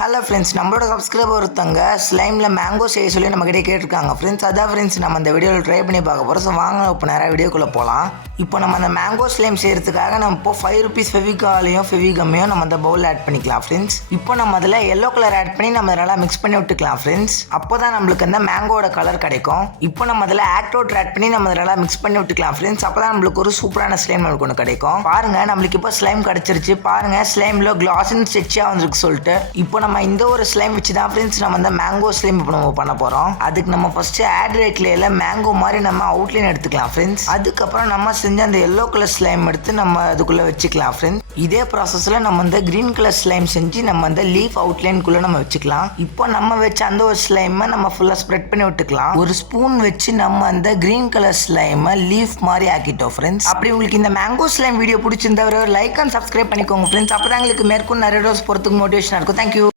Hello friends, நம்மளோட subscriber ஒருத்தங்க ஸ்லைமில் mango செய்ய சொல்லி நம்மக்கிட்டே கேட்டிருக்காங்க ஃப்ரெண்ட்ஸ். அதான் ஃப்ரெண்ட்ஸ் நம்ம அந்த வீடியோவில் ட்ரை பண்ணி பார்க்க போகிறோம். ஸோ வாங்க இப்போ நேராக வீடியோக்குள்ளே போகலாம். இப்போ நம்ம அந்த மேங்கோ ஸ்லைம் செய்கிறதுக்காக நம்ம இப்போ 5 rupees ஃபெவிகாலையும் ஃபெவிகம்மையும் நம்ம அந்த பவுலில் ஆட் பண்ணிக்கலாம் ஃப்ரெண்ட்ஸ். இப்போ நம்ம அதில் எல்லோ கலர் ஆட் பண்ணி நம்ம நல்லா மிக்ஸ் பண்ணி விட்டுக்கலாம் ஃப்ரெண்ட்ஸ். அப்போ தான் நம்மளுக்கு அந்த மேங்கோட கலர் கிடைக்கும். இப்போ நம்ம அதில் ஆக்ரோட் ஆட் பண்ணி நம்ம நல்லா மிக்ஸ் பண்ணி விட்டுக்கலாம் ஃப்ரெண்ட்ஸ். அப்போ தான் நம்மளுக்கு ஒரு சூப்பரான ஸ்லைம் நம்மளுக்கு ஒன்று கிடைக்கும். பாருங்கள், நம்மளுக்கு இப்போ ஸ்லைம் கிடச்சிருச்சு. பாருங்கள், ஸ்லைமில் கிளாஸின் ஸ்ட்ரெச்சாக வந்துருக்கு சொல்லிட்டு. இப்போ நம்ம இந்த ஒரு ஸ்லைம் வச்சு தான் ஃப்ரெண்ட்ஸ் நம்ம அந்த மேங்கோ ஸ்லைம் இப்போ நம்ம பண்ண போகிறோம். அதுக்கு நம்ம ஃபஸ்ட்டு ஆட் ரேட்லேயே மேங்கோ மாதிரி நம்ம அவுட்லைன் எடுத்துக்கலாம் ஃப்ரெண்ட்ஸ். அதுக்கப்புறம் நம்ம செஞ்ச அந்த எல்லோ கலர் ஸ்லைம் எடுத்து நம்ம அதுக்குள்ளே வச்சுக்கலாம் ஃப்ரெண்ட்ஸ். இதே ப்ராசஸில் நம்ம அந்த க்ரீன் கலர் ஸ்லைம் செஞ்சு நம்ம அந்த லீஃப் அவுட்லைனுக்குள்ளே நம்ம வச்சுக்கலாம். இப்போ நம்ம வச்ச அந்த ஒரு ஸ்லைமை நம்ம ஃபுல்லாக ஸ்ப்ரெட் பண்ணி விட்டுக்கலாம். ஒரு ஸ்பூன் வச்சு நம்ம அந்த க்ரீன் கலர் ஸ்லைமை லீஃப் மாதிரி ஆக்கிட்டோம் ஃப்ரெண்ட்ஸ். அப்படி உங்களுக்கு இந்த மேங்கோ ஸ்லைம் வீடியோ பிடிச்சிருந்தா ஒரு லைக் அண்ட் சப்ஸ்கிரைப் பண்ணிக்கோங்க ஃப்ரெண்ட்ஸ். அப்போ தான் எங்களுக்கு மேற்கொண்டு நிறைய வீடியோஸ் போகிறதுக்கு மோட்டிவேஷனாக இருக்கும். தேங்க்யூ.